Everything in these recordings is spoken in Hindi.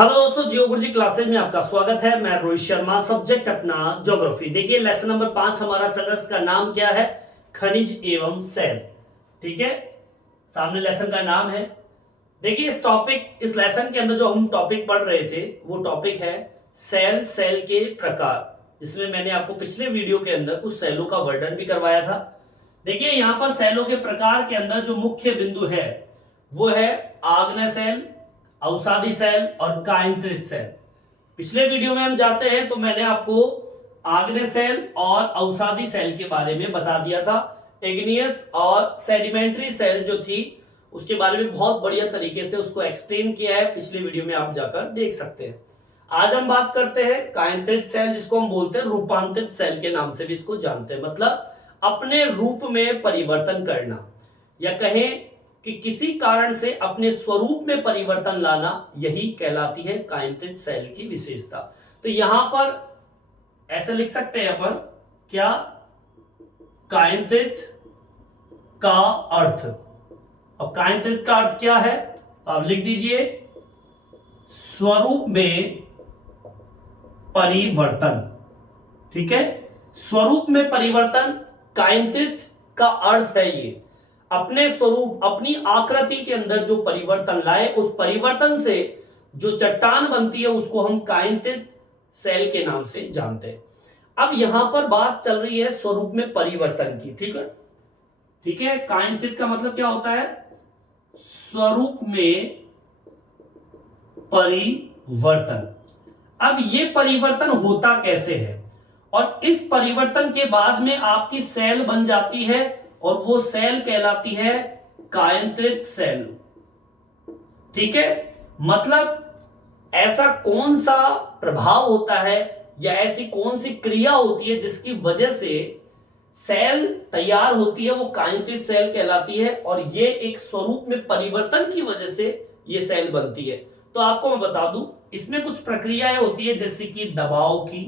हेलो दोस्तों, जियो गुरुजी क्लासेज में आपका स्वागत है। मैं रोहित शर्मा, सब्जेक्ट अपना ज्योग्राफी। देखिए लेसन नंबर 5 हमारा चल रहा है। इसका नाम क्या है? खनिज एवं सेल। ठीक है, सामने लेसन का नाम है। देखिए इस लेसन के अंदर जो हम टॉपिक पढ़ रहे थे वो टॉपिक है सेल के प्रकार, जिसमें मैंने आपको पिछले वीडियो के अंदर कुछ सेलों का वर्णन भी करवाया था। देखिए यहाँ पर सेलों के प्रकार के अंदर जो मुख्य बिंदु है वो है आग्नेय सेल, अवसादी सेल और कायंत्रित सेल। पिछले वीडियो में हम जाते हैं तो मैंने आपको आग्नेय सेल और अवसादी सेल के बारे में बता दिया था। इग्नियस और सेडिमेंट्री सेल जो थी उसके बारे में बहुत बढ़िया तरीके से उसको एक्सप्लेन किया है, पिछले वीडियो में आप जाकर देख सकते हैं। आज हम बात करते हैं कायंत्रित सेल, जिसको हम बोलते हैं रूपांतरित सेल के नाम से भी इसको जानते हैं। मतलब अपने रूप में परिवर्तन करना, या कहें कि किसी कारण से अपने स्वरूप में परिवर्तन लाना, यही कहलाती है कायंत्रित सेल की विशेषता। तो यहां पर ऐसे लिख सकते हैं अपन, क्या कायंत्रित का अर्थ। अब कायंत्रित का अर्थ क्या है? आप लिख दीजिए स्वरूप में परिवर्तन। ठीक है, स्वरूप में परिवर्तन कायंत्रित का अर्थ है। ये अपने स्वरूप, अपनी आकृति के अंदर जो परिवर्तन लाए, उस परिवर्तन से जो चट्टान बनती है उसको हम कायंत्रित सेल के नाम से जानते हैं। अब यहां पर बात चल रही है स्वरूप में परिवर्तन की। ठीक है, ठीक है। कायंत्रित का मतलब क्या होता है? स्वरूप में परिवर्तन। अब ये परिवर्तन होता कैसे है, और इस परिवर्तन के बाद में आपकी सेल बन जाती है और वो सेल कहलाती है कायंत्रित सेल। ठीक है, मतलब ऐसा कौन सा प्रभाव होता है या ऐसी कौन सी क्रिया होती है जिसकी वजह से सेल तैयार होती है, वो कायंत्रित सेल कहलाती है। और ये एक स्वरूप में परिवर्तन की वजह से ये सेल बनती है। तो आपको मैं बता दूं, इसमें कुछ प्रक्रियाएं होती है, जैसे कि दबाव की।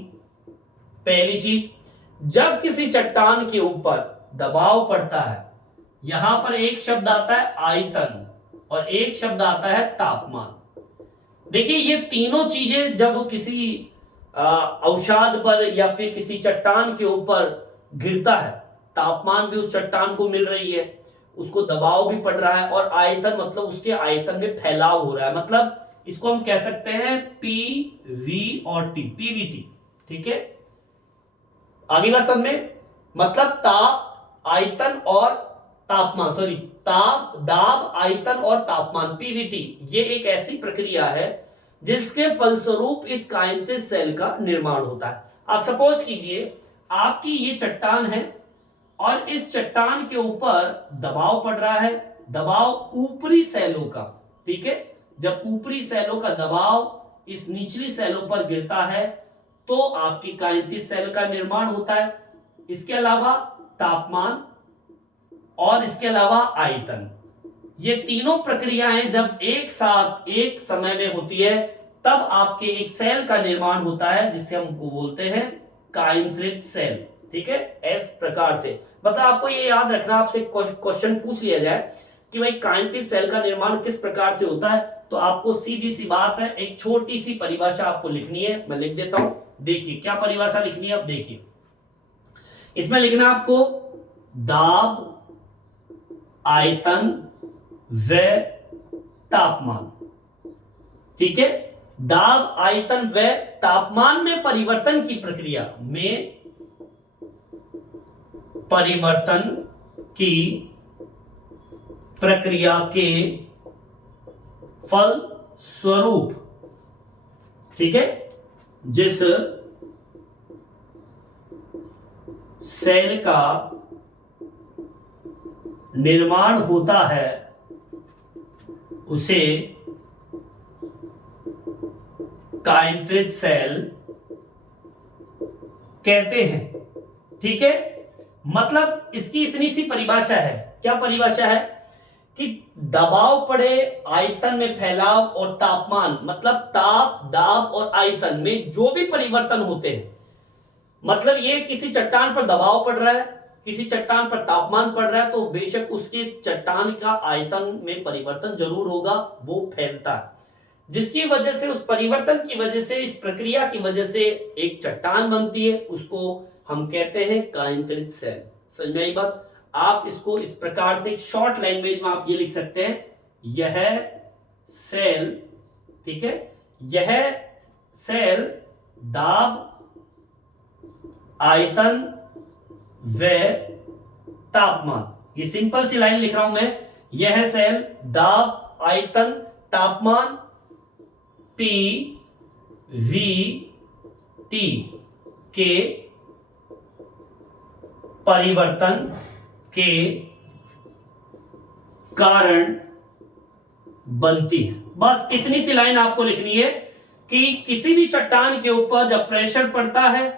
पहली चीज, जब किसी चट्टान के ऊपर दबाव पड़ता है, यहां पर एक शब्द आता है आयतन और एक शब्द आता है तापमान। देखिए ये तीनों चीजें जब किसी अवसाद पर या फिर किसी चट्टान के ऊपर गिरता है, तापमान भी उस चट्टान को मिल रही है, उसको दबाव भी पड़ रहा है, और आयतन मतलब उसके आयतन में फैलाव हो रहा है। मतलब इसको हम कह सकते हैं पी वी और टी, पीवीटी। ठीक है, आगे बात समझ में। मतलब ताप, आयतन और तापमान, सॉरी ताप, दाब, आयतन और तापमान, पीवीटी, ये एक ऐसी प्रक्रिया है जिसके फलस्वरूप इस कायंत्रित सेल का निर्माण होता है। आप सपोज कीजिए आपकी ये चट्टान है और इस चट्टान के ऊपर दबाव पड़ रहा है, दबाव ऊपरी सेलों का। ठीक है, जब ऊपरी सेलों का दबाव इस निचली सेलों पर गिरता है तो आपकी कायंत्रित सेल का निर्माण होता है। इसके अलावा तापमान और इसके अलावा आयतन, ये तीनों प्रक्रियाएं जब एक साथ एक समय में होती है तब आपके एक सेल का निर्माण होता है, जिसे हम बोलते हैं कायंत्रित सेल। ठीक है, इस प्रकार से। मतलब आपको ये याद रखना, आपसे क्वेश्चन पूछ लिया जाए कि भाई कायंत्रित सेल का निर्माण किस प्रकार से होता है, तो आपको सीधी सी बात है, एक छोटी सी परिभाषा आपको लिखनी है। मैं लिख देता हूं, देखिए क्या परिभाषा लिखनी है। अब देखिए इसमें लिखना आपको दाब, आयतन व तापमान। ठीक है, दाब, आयतन व तापमान में परिवर्तन की प्रक्रिया में परिवर्तन की प्रक्रिया के फल स्वरूप, ठीक है, जिस सेल का निर्माण होता है उसे कायंत्रित सेल कहते हैं। ठीक है, मतलब इसकी इतनी सी परिभाषा है। क्या परिभाषा है? कि दबाव पड़े, आयतन में फैलाव और तापमान, मतलब ताप, दाब और आयतन में जो भी परिवर्तन होते हैं, मतलब ये किसी चट्टान पर दबाव पड़ रहा है, किसी चट्टान पर तापमान पड़ रहा है, तो बेशक उसके चट्टान का आयतन में परिवर्तन जरूर होगा, वो फैलता है। जिसकी वजह से, उस परिवर्तन की वजह से, इस प्रक्रिया की वजह से एक चट्टान बनती है, उसको हम कहते हैं कायांतरित सेल। समझ में आई बात? आप इसको इस प्रकार से शॉर्ट लैंग्वेज में आप ये लिख सकते हैं, यह सेल, ठीक है, यह सेल दाब, आयतन व तापमान, ये सिंपल सी लाइन लिख रहा हूं मैं, यह सेल दाब, आयतन, तापमान P V T के परिवर्तन के कारण बनती है। बस इतनी सी लाइन आपको लिखनी है कि किसी भी चट्टान के ऊपर जब प्रेशर पड़ता है,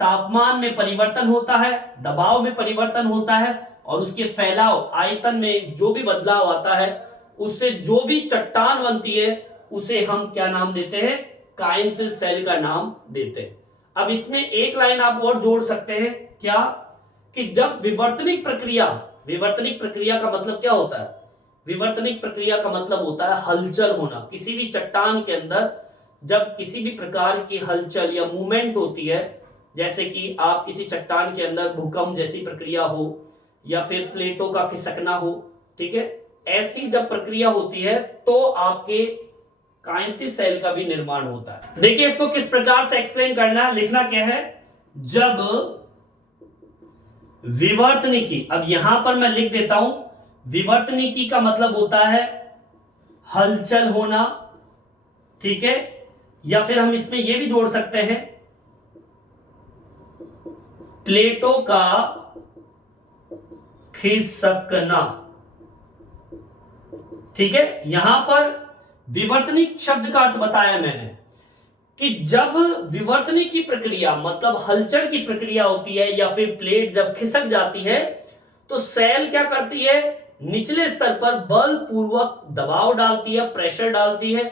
तापमान में परिवर्तन होता है, दबाव में परिवर्तन होता है, और उसके फैलाव, आयतन में जो भी बदलाव आता है, उससे जो भी चट्टान बनती है उसे हम क्या नाम देते हैं? कायांतरित सेल का नाम देते हैं। अब इसमें एक लाइन आप और जोड़ सकते हैं, क्या? कि जब विवर्तनिक प्रक्रिया का मतलब क्या होता है? विवर्तनिक प्रक्रिया का मतलब होता है हलचल होना। किसी भी चट्टान के अंदर जब किसी भी प्रकार की हलचल या मूवमेंट होती है, जैसे कि आप किसी चट्टान के अंदर भूकंप जैसी प्रक्रिया हो या फिर प्लेटों का खिसकना हो, ठीक है, ऐसी जब प्रक्रिया होती है तो आपके कायांतरित सेल का भी निर्माण होता है। देखिए इसको किस प्रकार से एक्सप्लेन करना है, लिखना क्या है, जब विवर्तनिकी, अब यहां पर मैं लिख देता हूं, विवर्तनिकी का मतलब होता है हलचल होना, ठीक है, या फिर हम इसमें यह भी जोड़ सकते हैं प्लेटों का खिसकना, ठीक है। यहां पर विवर्तनिक शब्द का अर्थ बताया मैंने कि जब विवर्तनिक की प्रक्रिया मतलब हलचल की प्रक्रिया होती है या फिर प्लेट जब खिसक जाती है तो सेल क्या करती है, निचले स्तर पर बल पूर्वक दबाव डालती है, प्रेशर डालती है,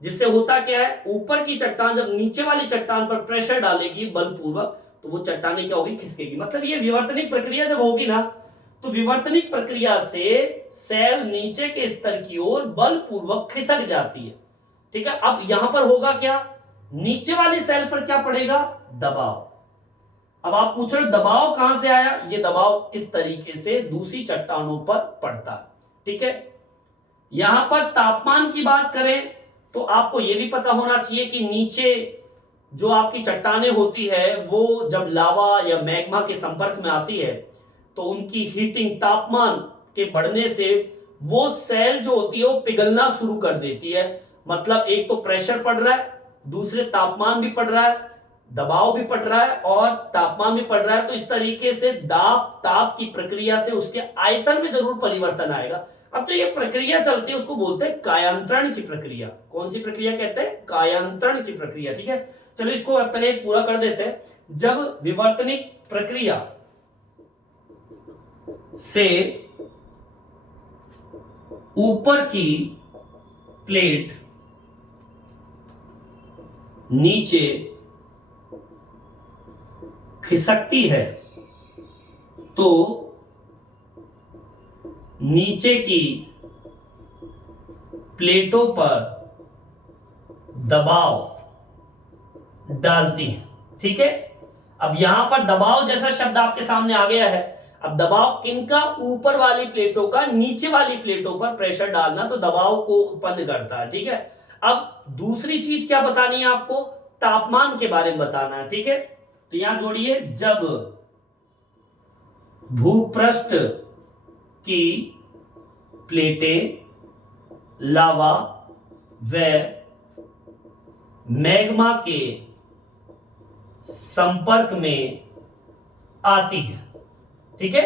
जिससे होता क्या है, ऊपर की चट्टान जब नीचे वाली चट्टान पर प्रेशर डालेगी बलपूर्वक तो वो चट्टानें क्या होगी, खिसकेगी। मतलब ये विवर्तनिक प्रक्रिया जब होगी ना, तो विवर्तनिक प्रक्रिया से सेल नीचे के स्तर की ओर बलपूर्वक खिसक जाती है, ठीक है। अब यहां पर होगा क्या, नीचे वाली सेल पर क्या पड़ेगा, दबाव। अब आप पूछ रहे हो दबाव कहां से आया, ये दबाव इस तरीके से दूसरी चट्टानों पर पड़ता है, ठीक है। यहां पर तापमान की बात करें तो आपको यह भी पता होना चाहिए कि नीचे जो आपकी चट्टानें होती है वो जब लावा या मैग्मा के संपर्क में आती है तो उनकी हीटिंग, तापमान के बढ़ने से वो सेल जो होती है वो पिघलना शुरू कर देती है। मतलब एक तो प्रेशर पड़ रहा है, दूसरे तापमान भी पड़ रहा है, दबाव भी पड़ रहा है और तापमान भी पड़ रहा है, तो इस तरीके से ताप की प्रक्रिया से उसके आयतन में जरूर परिवर्तन आएगा। अब जो ये प्रक्रिया चलती है उसको बोलते हैं कायांतरण की प्रक्रिया। कौन सी प्रक्रिया कहते हैं, कायांतरण की प्रक्रिया, ठीक है। चलो इसको पहले पूरा कर देते हैं। जब विवर्तनिक प्रक्रिया से ऊपर की प्लेट नीचे खिसकती है तो नीचे की प्लेटों पर दबाव डालती है, ठीक है। अब यहां पर दबाव जैसा शब्द आपके सामने आ गया है। अब दबाव किनका, ऊपर वाली प्लेटों का नीचे वाली प्लेटों पर प्रेशर डालना तो दबाव को उत्पन्न करता है, ठीक है। अब दूसरी चीज क्या बतानी है आपको, तापमान के बारे में बताना है, ठीक है। तो यहां जोड़िए, जब भूपृष्ठ की प्लेटें लावा व मैग्मा के संपर्क में आती है, ठीक है।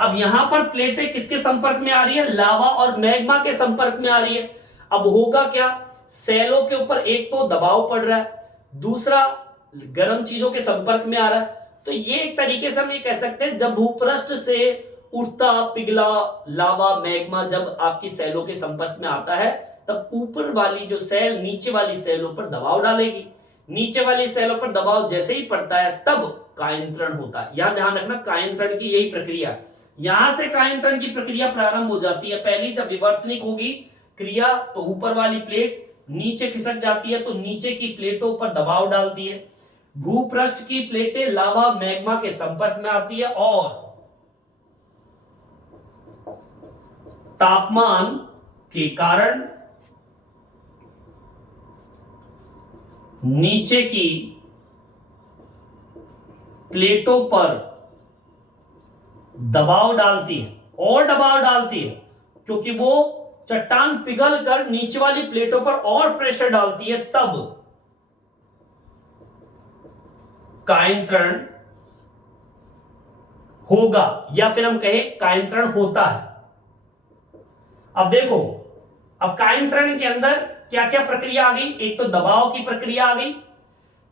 अब यहां पर प्लेटें किसके संपर्क में आ रही है, लावा और मैग्मा के संपर्क में आ रही है। अब होगा क्या, सेलों के ऊपर एक तो दबाव पड़ रहा है, दूसरा गर्म चीजों के संपर्क में आ रहा है। तो ये एक तरीके से हम ये कह सकते हैं, जब भूपृष्ठ से उठता पिघला लावा मैग्मा जब आपकी सेलों के संपर्क में आता है तब ऊपर वाली जो सेल नीचे वाली सेलों पर दबाव डालेगी। नीचे वाली सेलों पर दबाव जैसे ही पड़ता है तब कायांतरण होता है। यहां ध्यान रखना, कायांतरण की यही प्रक्रिया, यहां से कायांतरण की प्रक्रिया प्रारंभ हो जाती है। पहली जब विवर्तनिक होगी क्रिया तो ऊपर वाली प्लेट नीचे खिसक जाती है तो नीचे की प्लेटों पर दबाव डालती है। भूपृष्ठ की प्लेटें लावा मैग्मा के संपर्क में आती है और तापमान के कारण नीचे की प्लेटों पर दबाव डालती है और दबाव डालती है, क्योंकि वो चट्टान पिघल कर नीचे वाली प्लेटों पर और प्रेशर डालती है, तब कायंत्रण होगा या फिर हम कहें कायंत्रण होता है। अब देखो, अब कायंत्रण के अंदर क्या क्या प्रक्रिया आ गई। एक तो दबाव की प्रक्रिया आ गई,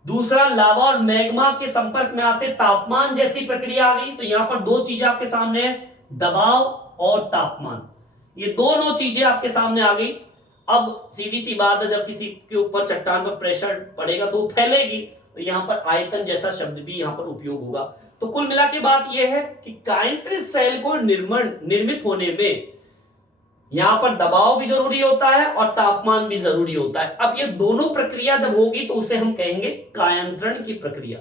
दूसरा लावा और मैग्मा के संपर्क में आते तापमान जैसी प्रक्रिया आ गई। तो यहां पर दो चीजें आपके सामने है, दबाव और तापमान, ये दोनों चीजें आपके सामने आ गई। अब सीधी सी बात है, जब किसी के ऊपर चट्टान पर प्रेशर पड़ेगा तो फैलेगी, तो यहां पर आयतन जैसा शब्द भी यहां पर उपयोग होगा। तो कुल मिला के बात यह है कि कायंत्रित सेल को निर्मित होने में यहां पर दबाव भी जरूरी होता है और तापमान भी जरूरी होता है। अब ये दोनों प्रक्रिया जब होगी तो उसे हम कहेंगे कायंत्रण की प्रक्रिया।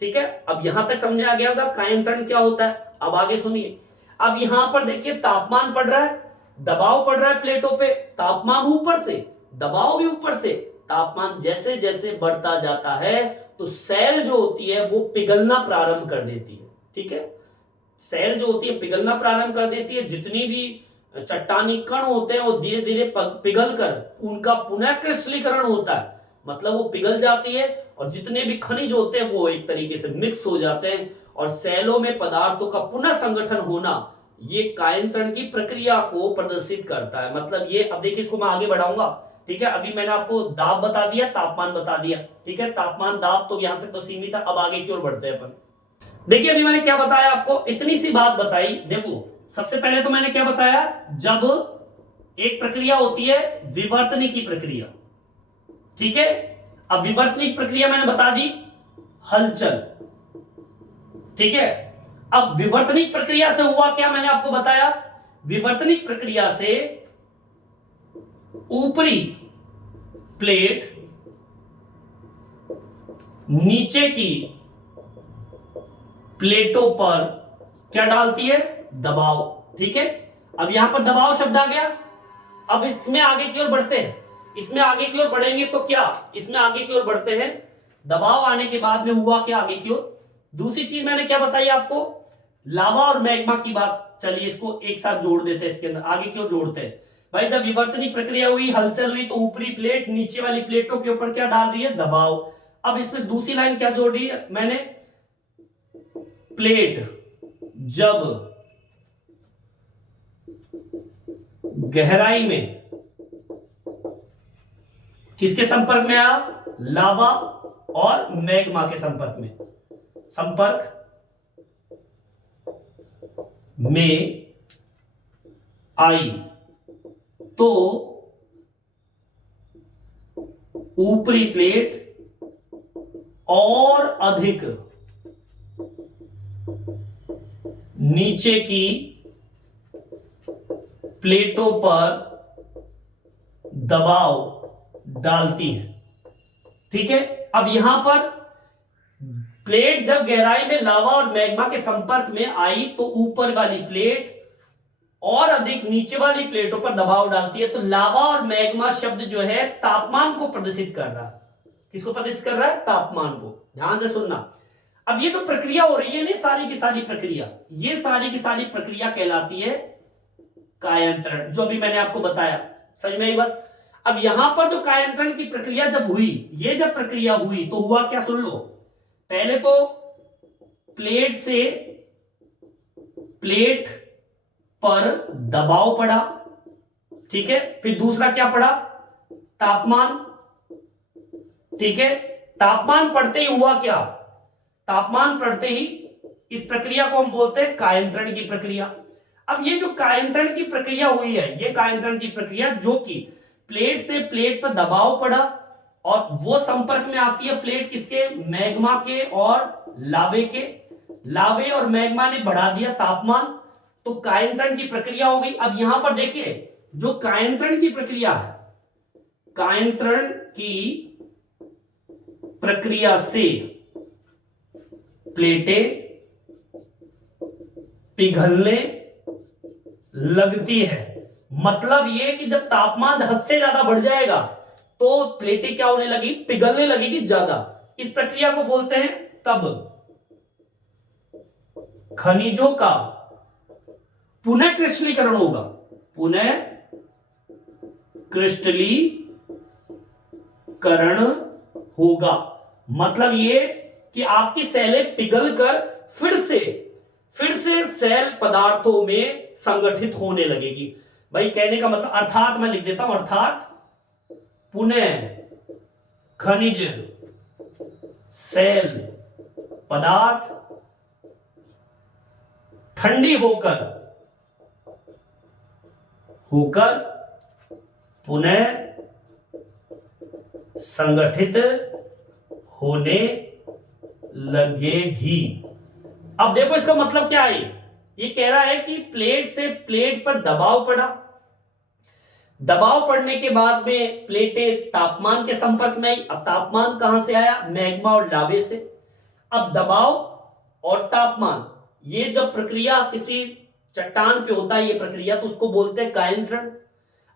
ठीक है, अब यहां तक समझ आ गया होगा कायंत्रण क्या होता है। अब आगे सुनिए, अब यहां पर देखिए तापमान पड़ रहा है, दबाव पड़ रहा है प्लेटों पे, तापमान ऊपर से, दबाव भी ऊपर से। तापमान जैसे जैसे बढ़ता जाता है तो सेल जो होती है वो पिघलना प्रारंभ कर देती है। ठीक है, सेल जो होती है पिघलना प्रारंभ कर देती है। जितनी भी चट्टानी कण होते हैं वो धीरे धीरे पिघल कर उनका पुनः क्रिस्टलीकरण होता है, मतलब वो पिघल जाती है और जितने भी खनिज होते हैं वो एक तरीके से मिक्स हो जाते हैं और सेलों में पदार्थों का पुनः संगठन होना, ये कायंत्रण की प्रक्रिया को प्रदर्शित करता है। मतलब ये, अब देखिए इसको मैं आगे बढ़ाऊंगा। ठीक है, अभी मैंने आपको दाब बता दिया, तापमान बता दिया। ठीक है, तापमान दाब तो यहां तक तो सीमित है। अब आगे की ओर बढ़ते हैं अपन। देखिए अभी मैंने क्या बताया आपको, इतनी सी बात बताई। देखो सबसे पहले तो मैंने क्या बताया, जब एक प्रक्रिया होती है विवर्तनी की प्रक्रिया। ठीक है, अब विवर्तनी प्रक्रिया मैंने बता दी हलचल। ठीक है, अब विवर्तनिक प्रक्रिया से हुआ क्या मैंने आपको बताया, विवर्तनिक प्रक्रिया से ऊपरी प्लेट नीचे की प्लेटों पर क्या डालती है, दबाव। ठीक है, अब यहां पर दबाव शब्द आ गया। अब इसमें आगे की ओर बढ़ते हैं, इसमें आगे की ओर बढ़ेंगे तो क्या, इसमें आगे की ओर बढ़ते हैं, दबाव आने के बाद में हुआ क्या आगे की ओर। दूसरी चीज मैंने क्या बताई आपको, लावा और मैग्मा की बात। चलिए इसको एक साथ जोड़ देते हैं, इसके अंदर आगे की ओर जोड़ते हैं। भाई जब विवर्तनी प्रक्रिया हुई, हलचल हुई, तो ऊपरी प्लेट नीचे वाली प्लेटों के ऊपर क्या डाल रही है, दबाव। अब इसमें दूसरी लाइन क्या जोड़ दी है मैंने, प्लेट जब गहराई में किसके संपर्क में आया, लावा और मैग्मा के संपर्क में आई, तो ऊपरी प्लेट और अधिक नीचे की प्लेटों पर दबाव डालती है। ठीक है, अब यहां पर प्लेट जब गहराई में लावा और मैग्मा के संपर्क में आई तो ऊपर वाली प्लेट और अधिक नीचे वाली प्लेटों पर दबाव डालती है। तो लावा और मैग्मा शब्द जो है तापमान को प्रदर्शित कर रहा है। किसको प्रदर्शित कर रहा है, तापमान को। ध्यान से सुनना, अब ये जो प्रक्रिया हो रही है ना, सारी की सारी प्रक्रिया, ये सारी की सारी प्रक्रिया कहलाती है कायंत्रण, जो अभी मैंने आपको बताया। समझ में आई बात। अब यहां पर जो कायंत्रण की प्रक्रिया जब हुई, ये जब प्रक्रिया हुई तो हुआ क्या, सुन लो। पहले तो प्लेट से प्लेट पर दबाव पड़ा। ठीक है, फिर दूसरा क्या पड़ा, तापमान। ठीक है, तापमान पड़ते ही हुआ क्या, तापमान पड़ते ही इस प्रक्रिया को हम बोलते हैं कायंत्रण की प्रक्रिया। अब ये जो कायंत्रण की प्रक्रिया हुई है, ये कायंत्रण की प्रक्रिया जो कि प्लेट से प्लेट पर दबाव पड़ा और वो संपर्क में आती है प्लेट किसके, मैग्मा के और लावे के। लावे और मैग्मा ने बढ़ा दिया तापमान, तो कायंत्रण की प्रक्रिया हो गई। अब यहां पर देखिए, जो कायंत्रण की प्रक्रिया है कायंत्रण की प्रक्रिया से प्लेटें पिघलने लगती है। मतलब ये कि जब तापमान हद से ज्यादा बढ़ जाएगा तो प्लेटें क्या होने लगी, पिघलने लगेगी ज्यादा। इस प्रक्रिया को बोलते हैं तब खनिजों का पुनः क्रिस्टलीकरण होगा। पुनः क्रिस्टलीकरण होगा मतलब ये कि आपकी सेलें पिघलकर फिर से सेल पदार्थों में संगठित होने लगेगी। भाई कहने का मतलब, अर्थात मैं लिख देता हूं, अर्थात पुनः खनिज सेल पदार्थ ठंडी होकर पुनः संगठित होने लगेगी। अब देखो इसका मतलब क्या है, ये कह रहा है कि प्लेट से प्लेट पर दबाव पड़ा, दबाव पड़ने के बाद में प्लेटें तापमान के संपर्क में आई। अब तापमान कहां से आया, मैग्मा और लावे से। अब दबाव और तापमान, ये जब प्रक्रिया किसी चट्टान पे होता है ये प्रक्रिया, तो उसको बोलते हैं कायंत्रण।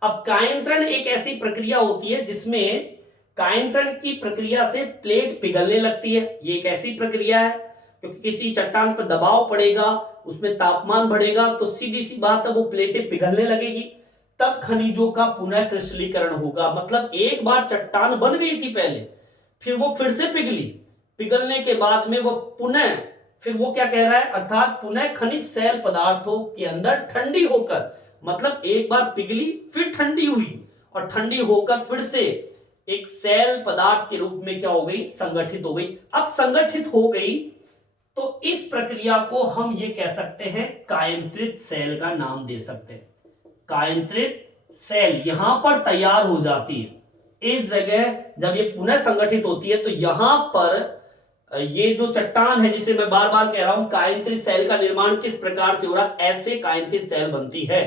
अब कायंत्रण एक ऐसी प्रक्रिया होती है जिसमें कायंत्रण की प्रक्रिया से प्लेट पिघलने लगती है। ये एक ऐसी प्रक्रिया है क्योंकि किसी चट्टान पर दबाव पड़ेगा, उसमें तापमान बढ़ेगा, तो सीधी सी बात है वो प्लेटें पिघलने लगेगी। तब खनिजों का पुनः क्रिस्टलीकरण होगा। मतलब एक बार चट्टान बन गई थी पहले, फिर वो फिर से पिघली, पिघलने के बाद में वो पुनः, फिर वो क्या कह रहा है, अर्थात पुनः खनिज सेल पदार्थों के अंदर ठंडी होकर, मतलब एक बार पिघली फिर ठंडी हुई और ठंडी होकर फिर से एक सेल पदार्थ के रूप में क्या हो गई, संगठित हो गई। अब संगठित हो गई तो इस प्रक्रिया को हम ये कह सकते हैं कायंत्रित सेल का नाम दे सकते हैं। कायंत्रित सेल यहां पर तैयार हो जाती है। इस जगह जब ये पुनः संगठित होती है तो यहां पर ये जो चट्टान है, जिसे मैं बार बार कह रहा हूं कायंत्रित सेल का निर्माण किस प्रकार से हो रहा, ऐसे कायंत्रित सेल बनती है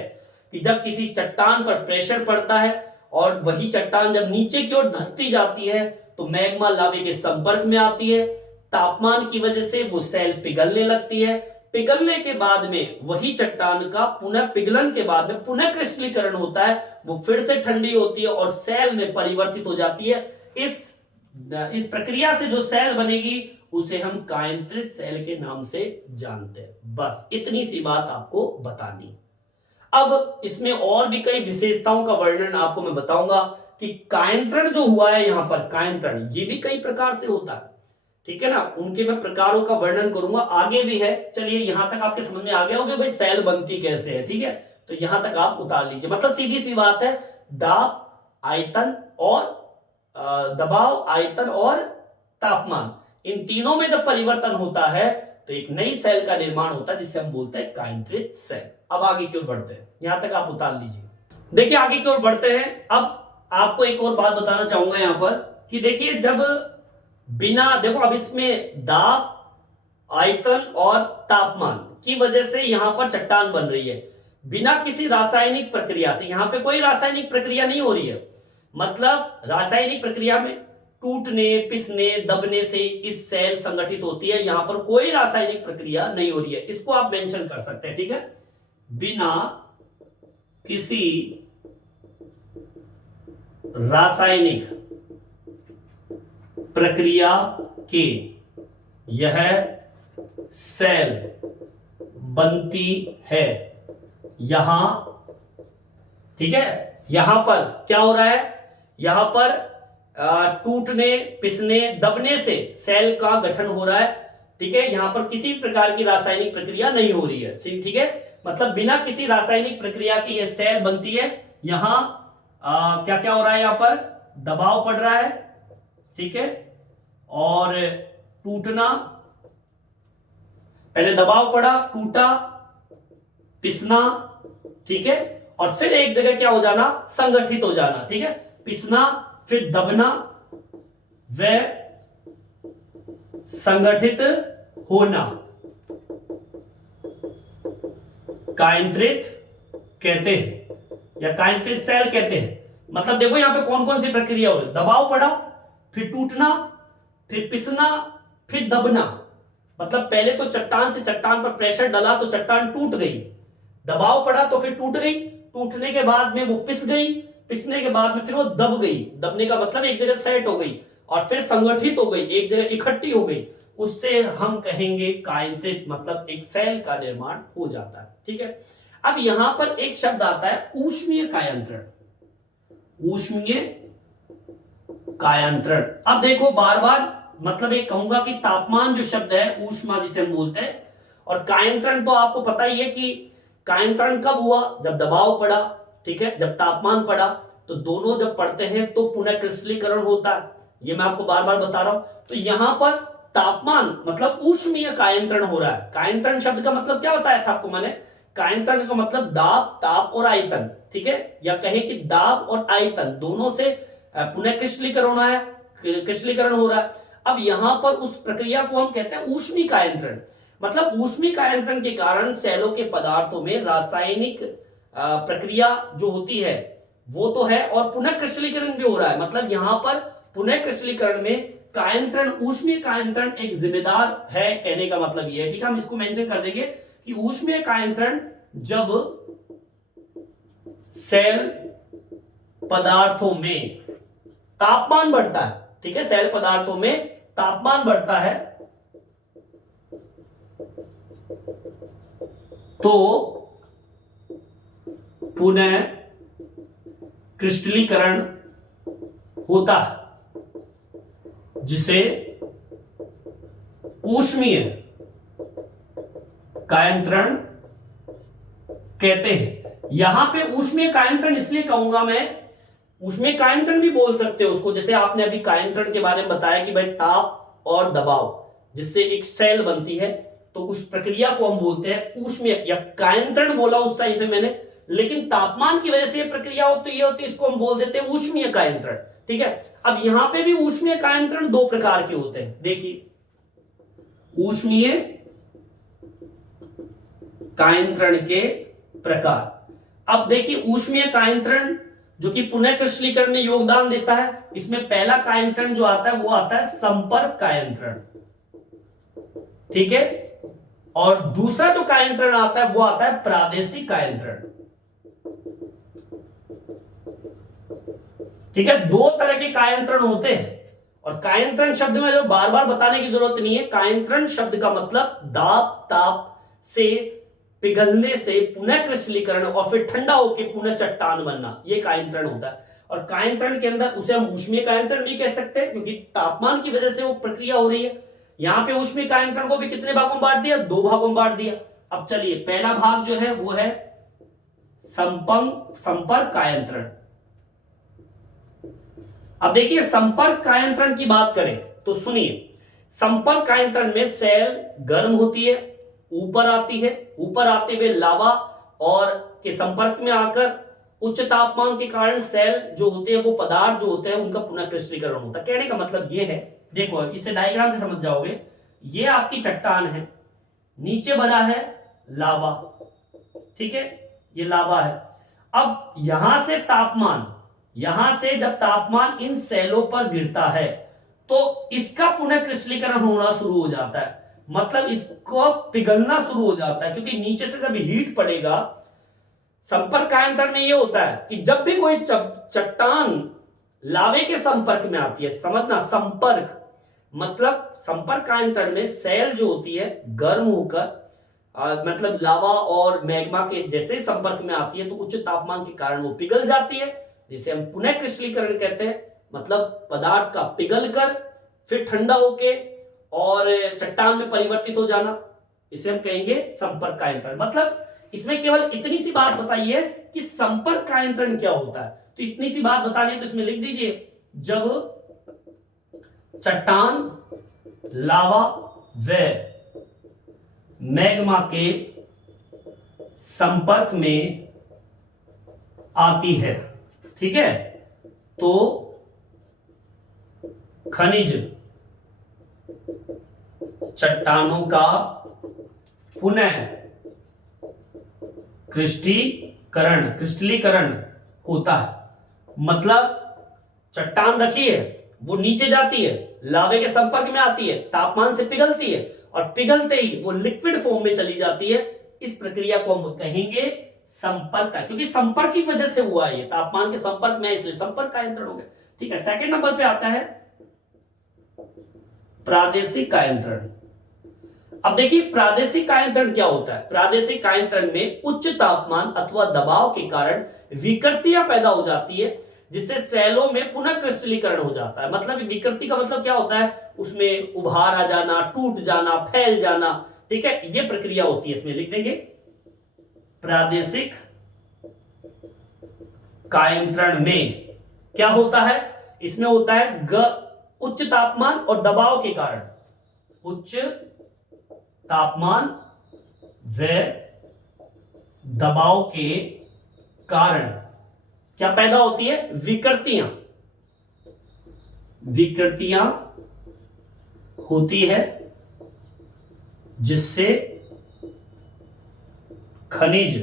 कि जब किसी चट्टान पर प्रेशर पड़ता है और वही चट्टान जब नीचे की ओर धंसती जाती है तो मैग्मा लावे के संपर्क में आती है, तापमान की वजह से वो सेल पिघलने लगती है। पिघलने के बाद में वही चट्टान का पुनः पिघलन के बाद में पुनः क्रिस्टलीकरण होता है, वो फिर से ठंडी होती है और सेल में परिवर्तित हो जाती है। इस प्रक्रिया से जो सेल बनेगी उसे हम कायंत्रित सेल के नाम से जानते हैं। बस इतनी सी बात आपको बतानी। अब इसमें और भी कई विशेषताओं का वर्णन आपको मैं बताऊंगा कि कायंत्रण जो हुआ है यहां पर, कायंत्रण ये भी कई प्रकार से होता है, ठीक है ना, उनके मैं प्रकारों का वर्णन करूंगा, आगे भी है। चलिए यहां तक आपके समझ में आ गया होगा भाई सेल बनती कैसे है, ठीक है, तो यहां तक आप उतार लीजिए। मतलब सीधी सी बात है, दाब, आयतन और दबाव, आयतन और तापमान, इन तीनों में जब परिवर्तन होता है तो एक नई सेल का निर्माण होता है जिसे हम बोलते हैं कायंत्रित सेल। अब आगे की ओर बढ़ते हैं, यहां तक आप उतार लीजिए। देखिए आगे की ओर बढ़ते हैं। अब आपको एक और बात बताना चाहूंगा यहां पर कि देखिए जब बिना, देखो अब इसमें दाब, आयतन और तापमान की वजह से यहां पर चट्टान बन रही है बिना किसी रासायनिक प्रक्रिया से। यहां पे कोई रासायनिक प्रक्रिया नहीं हो रही है, मतलब रासायनिक प्रक्रिया में टूटने, पिसने, दबने से इस सेल संगठित होती है, यहां पर कोई रासायनिक प्रक्रिया नहीं हो रही है। इसको आप मेंशन कर सकते हैं, ठीक है, बिना किसी रासायनिक प्रक्रिया के यह सेल बनती है यहां, ठीक है। यहां पर क्या हो रहा है, यहां पर टूटने, पिसने, दबने से सेल का गठन हो रहा है, ठीक है। यहां पर किसी प्रकार की रासायनिक प्रक्रिया नहीं हो रही है, ठीक है, मतलब बिना किसी रासायनिक प्रक्रिया की यह सेल बनती है। यहां क्या क्या हो रहा है, यहां पर दबाव पड़ रहा है, ठीक है, और टूटना, पहले दबाव पड़ा, टूटा, पिसना, ठीक है, और फिर एक जगह क्या हो जाना, संगठित हो जाना, ठीक है, पिसना, फिर दबना, व संगठित होना, कायंत्रित कहते हैं या कायंत्रित सेल कहते हैं। मतलब देखो यहाँ पे कौन कौन सी प्रक्रिया हो रही है, दबाव पड़ा, फिर टूटना, फिर पिसना, फिर दबना। मतलब पहले तो चट्टान से चट्टान पर प्रेशर डला तो चट्टान टूट गई, दबाव पड़ा तो फिर टूट गई, टूटने के बाद में वो पिस गई, पिसने के बाद में फिर वो दब गई, दबने का मतलब एक जगह सेट हो गई और फिर संगठित हो गई, एक जगह इकट्ठी हो गई, उससे हम कहेंगे कायंत्रित, मतलब एक सेल का निर्माण हो जाता है। ठीक है, अब यहां पर एक शब्द आता है ऊष्मीय कायांतरण। ऊष्मीय कायांतरण, अब देखो बार बार मतलब एक कहूंगा कि तापमान जो शब्द है ऊष्मा जिसे हम बोलते हैं, और कायांतरण तो आपको पता ही है कि कायांतरण कब हुआ, जब दबाव पड़ा, ठीक है, जब तापमान पड़ा, तो दोनों जब पड़ते हैं तो पुनः क्रिस्टलीकरण होता है, ये मैं आपको बार बार बता रहा हूं। तो यहां पर तापमान मतलब ऊष्मीय कायांतरण हो रहा है। कायांतरण शब्द का मतलब क्या बताया था आपको मैंने, कायांतरण का मतलब दाब, ताप और आयतन, ठीक है, या कहें कि दाब और आयतन दोनों से पुनः क्रिस्टलीकरण होना है, क्रिस्टलीकरण हो रहा है। अब यहां पर उस प्रक्रिया को हम कहते हैं ऊष्मीय कायांतरण। मतलब ऊष्मीय कायांतरण के कारण सेलों के पदार्थों में रासायनिक प्रक्रिया जो होती है वो तो है, और पुनः क्रिस्टलीकरण भी हो रहा है। मतलब यहां पर पुनः क्रिस्टलीकरण में कायांतरण, ऊष्मीय कायांतरण एक जिम्मेदार है, कहने का मतलब ये है। ठीक है, हम इसको मेंशन कर देंगे कि ऊष्मीय कायांतरण जब सेल पदार्थों में तापमान बढ़ता है, ठीक है, सेल पदार्थों में तापमान बढ़ता है तो पुनः क्रिस्टलीकरण होता है, जिसे ऊष्मीय कायांतरण कहते हैं। यहां पे ऊष्मीय कायांतरण इसलिए कहूंगा मैं, ऊष्मीय कायांतरण भी बोल सकते हो उसको, जैसे आपने अभी कायांतरण के बारे में बताया कि भाई ताप और दबाव जिससे एक सेल बनती है, तो उस प्रक्रिया को हम बोलते हैं ऊष्मीय, या कायांतरण बोला उस टाइम पे मैंने, लेकिन तापमान की वजह से ये प्रक्रिया होती है, इसको हम बोल देते हैं ऊष्मीय कायांतरण। ठीक है, अब यहां पे भी ऊष्मीय कायांतरण दो प्रकार के होते हैं। देखिए, ऊष्मीय कायांतरण के प्रकार। अब देखिए, ऊष्मीय कायांतरण जो कि पुनः क्रिस्टलीकरण में योगदान देता है, इसमें पहला कायांतरण जो आता है वो आता है संपर्क कायांतरण, ठीक है, और दूसरा जो कायांतरण आता है वो आता है प्रादेशिक कायांतरण। ठीक है, दो तरह के कायांतरण होते हैं, और कायांतरण शब्द में जो बार बार बताने की जरूरत नहीं है, कायांतरण शब्द का मतलब दाब, ताप से पिघलने से पुनः क्रिस्टलीकरण और फिर ठंडा होकर पुनः चट्टान बनना, ये कायांतरण होता है। और कायांतरण के अंदर उसे हम ऊष्मीय कायांतरण भी कह सकते हैं, क्योंकि तापमान की वजह से वो प्रक्रिया हो रही है। यहां पे ऊष्मीय कायांतरण को भी कितने भागों में बांट दिया, दो भागों में बांट दिया। अब चलिए, पहला भाग जो है वो है संपर्क कायांतरण। अब देखिए, संपर्क कायांतरण की बात करें तो सुनिए, संपर्क कायांतरण में सेल गर्म होती है, ऊपर आती है, ऊपर आते हुए लावा और के संपर्क में आकर उच्च तापमान के कारण सेल जो होते हैं, वो पदार्थ जो होते हैं उनका पुनः क्रिस्टलीकरण होता है। कहने का मतलब ये है, देखो इसे डायग्राम से समझ जाओगे, ये आपकी चट्टान है, नीचे बना है लावा, ठीक है, ये लावा है। अब यहां से तापमान, यहां से जब तापमान इन सेलों पर गिरता है तो इसका पुनः क्रिस्टलीकरण होना शुरू हो जाता है, मतलब इसको पिघलना शुरू हो जाता है, क्योंकि नीचे से जब हीट पड़ेगा। संपर्क कायांतरण में यह होता है कि जब भी कोई चट्टान लावे के संपर्क में आती है, समझना, संपर्क मतलब संपर्क कायांतरण में सेल जो होती है गर्म होकर मतलब लावा और मैग्मा के जैसे संपर्क में आती है तो उच्च तापमान के कारण वो पिघल जाती है, जिसे हम पुनः क्रिस्टलीकरण कहते हैं। मतलब पदार्थ का पिघलकर फिर ठंडा होके और चट्टान में परिवर्तित हो जाना, इसे हम कहेंगे संपर्क कायांतरण। मतलब इसमें केवल इतनी सी बात बताई है कि संपर्क कायांतरण क्या होता है, तो इतनी सी बात बतानी है तो इसमें लिख दीजिए, जब चट्टान लावा व मैग्मा के संपर्क में आती है, ठीक है, तो खनिज चट्टानों का पुनः क्रिस्टलीकरण होता है। मतलब चट्टान रखी है, वो नीचे जाती है, लावे के संपर्क में आती है, तापमान से पिघलती है और पिघलते ही वो लिक्विड फॉर्म में चली जाती है। इस प्रक्रिया को हम कहेंगे संपर्क का, क्योंकि संपर्क की वजह से हुआ है, ये तापमान के संपर्क में है इसलिए संपर्क कायंत्रण हो गया। ठीक है, सेकंड नंबर पे आता है प्रादेशिक कायंत्रण। अब देखिए प्रादेशिक कायंत्रण क्या होता है। प्रादेशिक कायंत्रण में उच्च तापमान अथवा दबाव के कारण विकृतियां पैदा हो जाती है, जिससे सेलों में पुनः क्रिस्टलीकरण हो जाता है। मतलब विकृति का मतलब क्या होता है, उसमें उभार आ जाना, टूट जाना, फैल जाना। ठीक है, ये प्रक्रिया होती है। इसमें लिख देंगे प्रादेशिक कायंत्रण में क्या होता है, इसमें होता है उच्च तापमान और दबाव के कारण, उच्च तापमान व दबाव के कारण क्या पैदा होती है, विकृतियां होती है, जिससे खनिज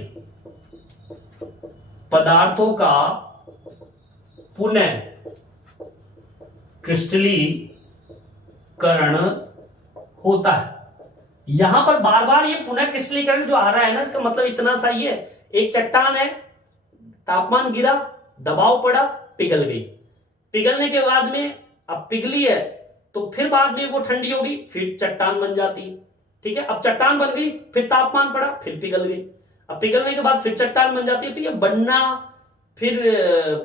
पदार्थों का पुनः क्रिस्टलीकरण होता है। यहां पर बार बार ये पुनः क्रिस्टलीकरण जो आ रहा है ना, इसका मतलब इतना सा ही है, एक चट्टान है, तापमान गिरा, दबाव पड़ा, पिघल गई। पिघलने के बाद में अब पिघली है तो फिर बाद में वो ठंडी होगी, फिर चट्टान बन जाती है। ठीक है, अब चट्टान बन गई, फिर तापमान पड़ा, फिर पिघल गई। अब पिघलने के बाद फिर चट्टान बन जाती है। तो ये बनना, फिर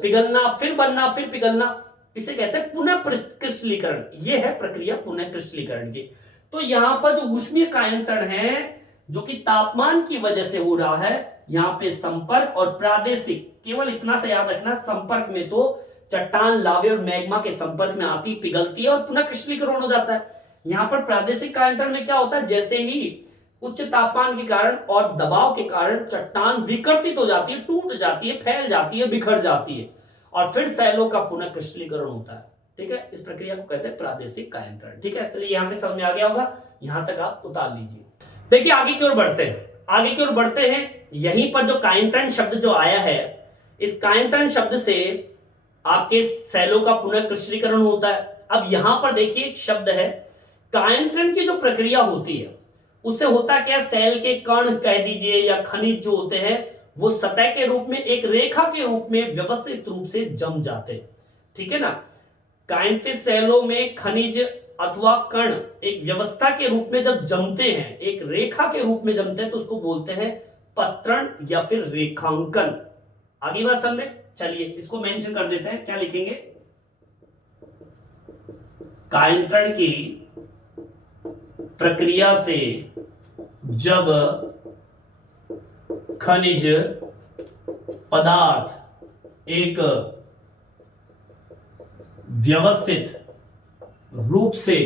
पिघलना, फिर बनना, फिर पिघलना, इसे कहते हैं पुनः क्रिस्टलीकरण। ये है प्रक्रिया पुनः क्रिस्टलीकरण की। तो यहां पर जो ऊष्मीय कायंत्रण है, जो कि तापमान की वजह से हो रहा है, यहां पे संपर्क और प्रादेशिक, केवल इतना सा याद रखना, संपर्क में तो चट्टान, लावे और मैग्मा के संपर्क में आती, पिघलती है और पुनः क्रिस्टलीकरण हो जाता है। यहां पर प्रादेशिक कायंत्रण में क्या होता है, जैसे ही उच्च तापमान के कारण और दबाव के कारण चट्टान विकृतित हो जाती है, टूट जाती है, फैल जाती है, बिखर जाती है और फिर सैलों का पुनः क्रिस्टलीकरण होता है। ठीक है, इस प्रक्रिया को कहते हैं प्रादेशिक कायंत्रण। ठीक है, चलिए यहां तक समझ में आ गया होगा, यहां तक आप उतार लीजिए। देखिए आगे की ओर बढ़ते हैं, आगे की ओर बढ़ते हैं। यहीं पर जो कायंत्रण शब्द जो आया है, इस कायंत्रण शब्द से आपके सैलों का पुनः क्रिस्टलीकरण होता है। अब यहां पर देखिए एक शब्द है, कायंत्रण की जो प्रक्रिया होती है उससे होता क्या, सेल के कण कह दीजिए या खनिज जो होते हैं, वो सतह के रूप में एक रेखा के रूप में व्यवस्थित रूप से जम जाते हैं। ठीक है ना, कायंतिक सेलों में खनिज अथवा कण एक व्यवस्था के रूप में जब जमते हैं, एक रेखा के रूप में जमते हैं, तो उसको बोलते हैं पत्रण या फिर रेखांकन। आगे बात समझ में, चलिए इसको मेंशन कर देते हैं। क्या लिखेंगे, कायंत्रण की प्रक्रिया से जब खनिज पदार्थ एक व्यवस्थित रूप से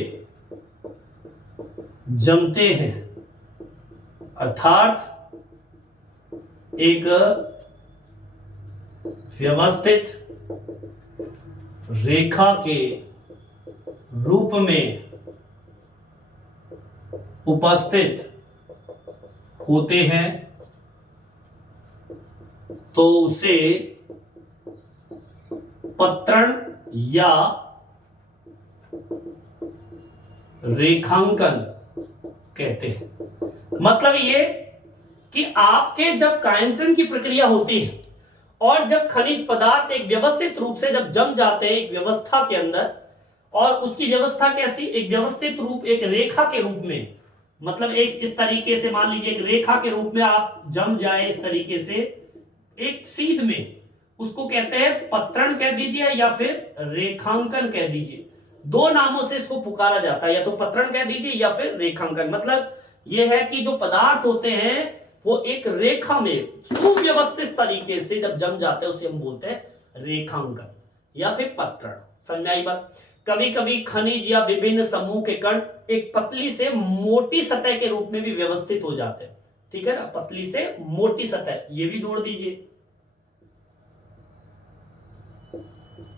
जमते हैं, अर्थात एक व्यवस्थित रेखा के रूप में उपस्थित होते हैं, तो उसे पत्रण या रेखांकन कहते हैं। मतलब ये कि आपके जब कायंत्रण की प्रक्रिया होती है और जब खनिज पदार्थ एक व्यवस्थित रूप से जब जम जाते हैं एक व्यवस्था के अंदर, और उसकी व्यवस्था कैसी, एक व्यवस्थित रूप, एक रेखा के रूप में, मतलब एक इस तरीके से मान लीजिए एक रेखा के रूप में आप जम जाए इस तरीके से एक सीध में, उसको कहते हैं पत्रण कह दीजिए या फिर रेखांकन कह दीजिए। दो नामों से इसको पुकारा जाता है, या तो पत्रण कह दीजिए या फिर रेखांकन। मतलब यह है कि जो पदार्थ होते हैं वो एक रेखा में सुव्यवस्थित तरीके से जब जम जाते हैं, उसे हम बोलते हैं रेखांकन या फिर पत्रण। समझ आई बात। कभी कभी खनिज या विभिन्न समूह के कण एक पतली से मोटी सतह के रूप में भी व्यवस्थित हो जाते हैं। ठीक है ना, पतली से मोटी सतह, ये भी जोड़ दीजिए।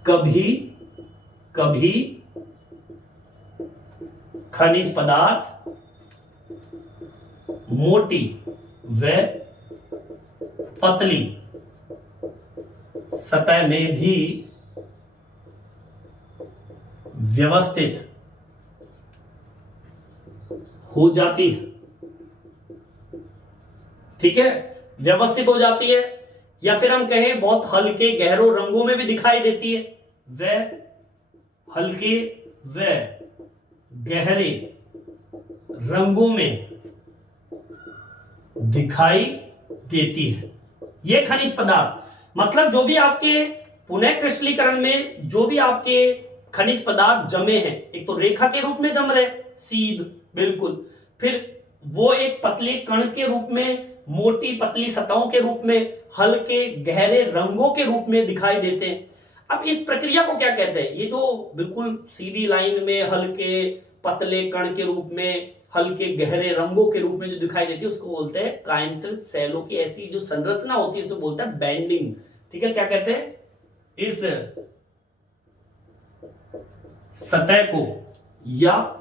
कभी कभी खनिज पदार्थ मोटी व पतली सतह में भी व्यवस्थित हो जाती है। ठीक है, व्यवस्थित हो जाती है, या फिर हम कहें बहुत हल्के गहरों रंगों में भी दिखाई देती है। वह हल्के व गहरे रंगों में दिखाई देती है। यह खनिज पदार्थ मतलब जो भी आपके पुनः क्रिस्टलीकरण में जो भी आपके खनिज पदार्थ जमे हैं, एक तो रेखा के रूप में जम रहे, सीध बिल्कुल, फिर वो एक पतले कण के रूप में, मोटी पतली सतहों के रूप में, हल्के गहरे रंगों के रूप में दिखाई देते हैं। अब इस प्रक्रिया को क्या कहते हैं? ये जो बिल्कुल सीधी लाइन में हल्के पतले कण के रूप में, हल्के गहरे रंगों के रूप में जो दिखाई देती है, उसको बोलते हैं कायंत्रित सेलों की ऐसी जो संरचना होती है, उसको बोलते हैं बैंडिंग। ठीक है, क्या कहते हैं? इस सतह को या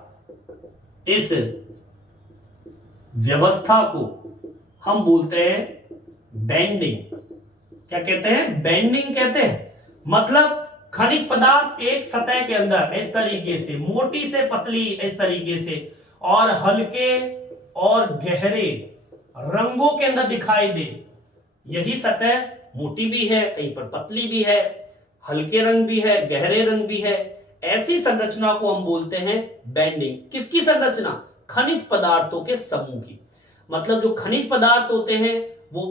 इस व्यवस्था को हम बोलते हैं बैंडिंग। क्या कहते हैं? बैंडिंग कहते हैं। मतलब खनिज पदार्थ एक सतह के अंदर इस तरीके से, मोटी से पतली इस तरीके से, और हल्के और गहरे रंगों के अंदर दिखाई दे। यही सतह मोटी भी है, कहीं पर पतली भी है, हल्के रंग भी है, गहरे रंग भी है। ऐसी संरचना को हम बोलते हैं बैंडिंग। किसकी संरचना? खनिज पदार्थों के समूह की। मतलब जो खनिज पदार्थ होते हैं, वो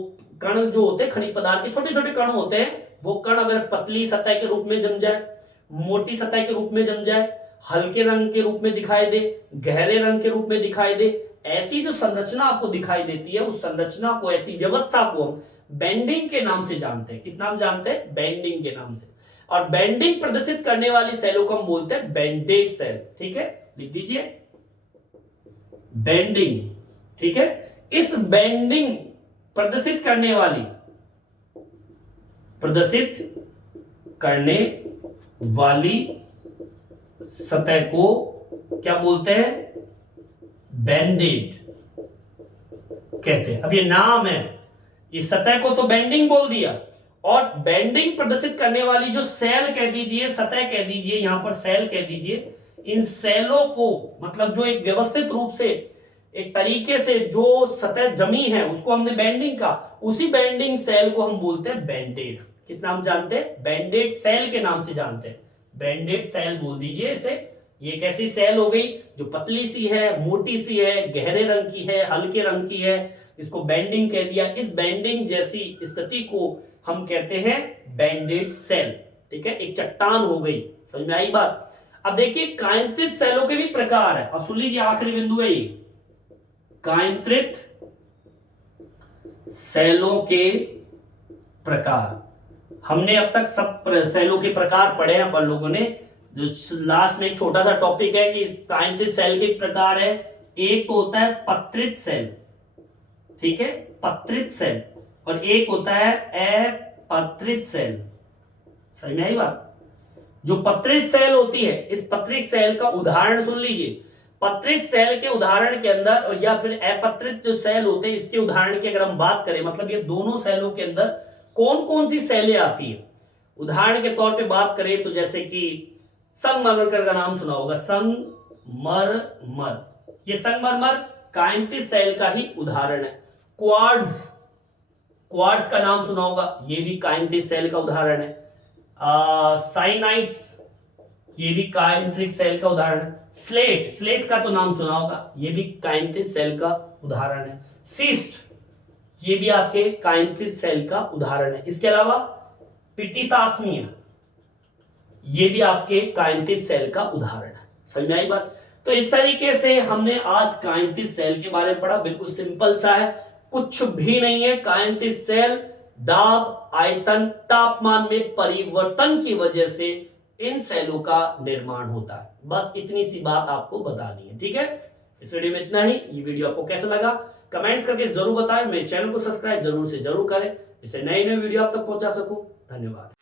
कण जो होते हैं, खनिज पदार्थ के छोटे छोटे कण होते हैं, वो कण अगर पतली सतह के रूप में जम जाए, मोटी सतह के रूप में जम जाए, हल्के रंग के रूप में दिखाई दे, गहरे रंग के रूप में दिखाई दे, ऐसी जो संरचना आपको दिखाई देती है, उस संरचना को, ऐसी व्यवस्था को हम बैंडिंग के नाम से जानते हैं। किस नाम जानते हैं? बैंडिंग के नाम से। और बैंडिंग प्रदर्शित करने वाली सेलों को हम बोलते हैं बैंडेड सेल। ठीक है, लिख दीजिए बैंडिंग। ठीक है, इस बैंडिंग प्रदर्शित करने वाली सतह को क्या बोलते हैं? बैंडेड कहते हैं। अब ये नाम है, इस सतह को तो बैंडिंग बोल दिया, और बैंडिंग प्रदर्शित करने वाली जो सेल कह दीजिए, सतह कह दीजिए, यहां पर सेल कह दीजिए, इन सेलों को, मतलब जो एक व्यवस्थित रूप से, एक तरीके से जो सतह जमी है, उसको हमने बैंडिंग का, उसी बैंडिंग सेल को हम बोलते हैं बैंडेड। किस नाम से जानते हैं? बैंडेड सेल के नाम से जानते हैं। बैंडेड सेल बोल दीजिए इसे। ये एक ऐसी सेल हो गई जो पतली सी है, मोटी सी है, गहरे रंग की है, हल्के रंग की है, इसको बैंडिंग कह दिया। इस बैंडिंग जैसी स्थिति को हम कहते हैं बैंडेड सेल। ठीक है, एक चट्टान हो गई। समझ में आई बात? अब देखिए, कायंत्रित सेलों के भी प्रकार है। अब सुन लीजिए, आखिरी बिंदु है ये, कायंत्रित सेलों के प्रकार। हमने अब तक सब सेलों के प्रकार पढ़े हैं अपन लोगों ने। जो लास्ट में एक छोटा सा टॉपिक है कि कायंत्रित सेल के प्रकार है। एक तो होता है पत्रित सेल, ठीक है, पत्रित सेल, और एक होता है अपत्रित सेल। समझ में आई बात? जो पत्रित सेल होती है, इस पत्रित सेल का उदाहरण सुन लीजिए। पत्रित सेल के उदाहरण के अंदर, और या फिर अपत्रित जो सेल होते हैं, इसके उदाहरण की अगर हम बात करें, मतलब ये दोनों सेलों के अंदर कौन कौन सी सेलें आती है, उदाहरण के तौर पे बात करें तो जैसे कि संगमरमर का नाम सुना होगा, संगमरमर। ये संगमरमर कायंत्रित सेल का ही उदाहरण है। क्वार्ट्ज, क्वार्ट्ज का नाम सुना होगा, ये भी कायंत्रित सेल का उदाहरण है। साइनाइड्स, ये भी कायंत्रित सेल का उदाहरण है। स्लेट, स्लेट का तो नाम सुना होगा, ये भी कायंत्रित सेल का उदाहरण है। सिस्ट, ये भी आपके कायंत्रित सेल का उदाहरण है। इसके अलावा पिटितास्मिया, ये भी आपके कायंत्रित सेल का उदाहरण है। समझ में आई बात? तो इस तरीके से हमने आज कायंत्रित सेल के बारे में पढ़ा। बिल्कुल सिंपल सा है, कुछ भी नहीं है। कायंत्रित सेल दाब, आयतन, तापमान में परिवर्तन की वजह से इन सेलों का निर्माण होता है। बस इतनी सी बात आपको बतानी है। ठीक है, इस वीडियो में इतना ही। ये वीडियो आपको कैसा लगा कमेंट्स करके जरूर बताएं। मेरे चैनल को सब्सक्राइब जरूर से जरूर करें, इससे नए नए वीडियो आप तक पहुंचा सकूं। धन्यवाद।